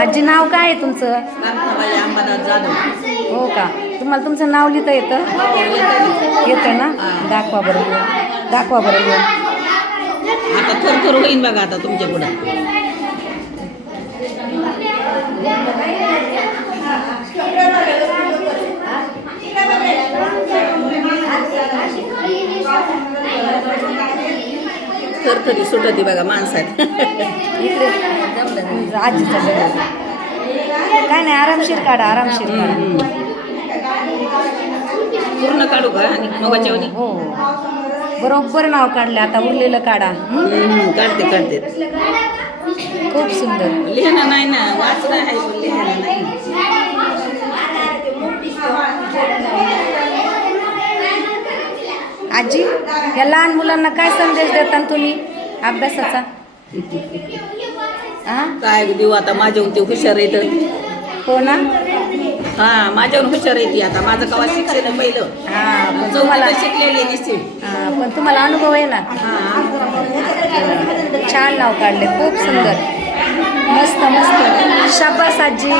आजी नाव काय आहे तुमचं? हो का? तुम्हाला तुमचं नाव लिहिता येतं? येतं ना? दाखवा बरं. दाखवा बरं. आता थरथर होईन बघा आता तुमच्या पुढं. थरथरी सुटती बघा माणसात. इकडे. आजीचा बघा काय नाही आरामशीर काढा आरामशीर काढा. पूर्ण काढू का? आणि मगाच्या वेळी हो. बरोबर नाव काढलं आता उरलेलं काढा. हं? काढते काढते. खूप सुंदर. लिहायला नाही ना वाचणं आहे पण नाही. आजी या लहान मुलांना काय संदेश देता तुम्ही अभ्यासाचा? हा काय देऊ आता माझ्याहून ते हुशार येतं हो ना? हा माझ्याहून हुशार येते आता. माझं कवा शिक्षण आहे पहिलं. हा पण तुम्हाला शिकलेली दिसते हा, पण तुम्हाला अनुभव आहे ना? छान नाव काढले खूप सुंदर. मस्त मस्त. शाबास आजी.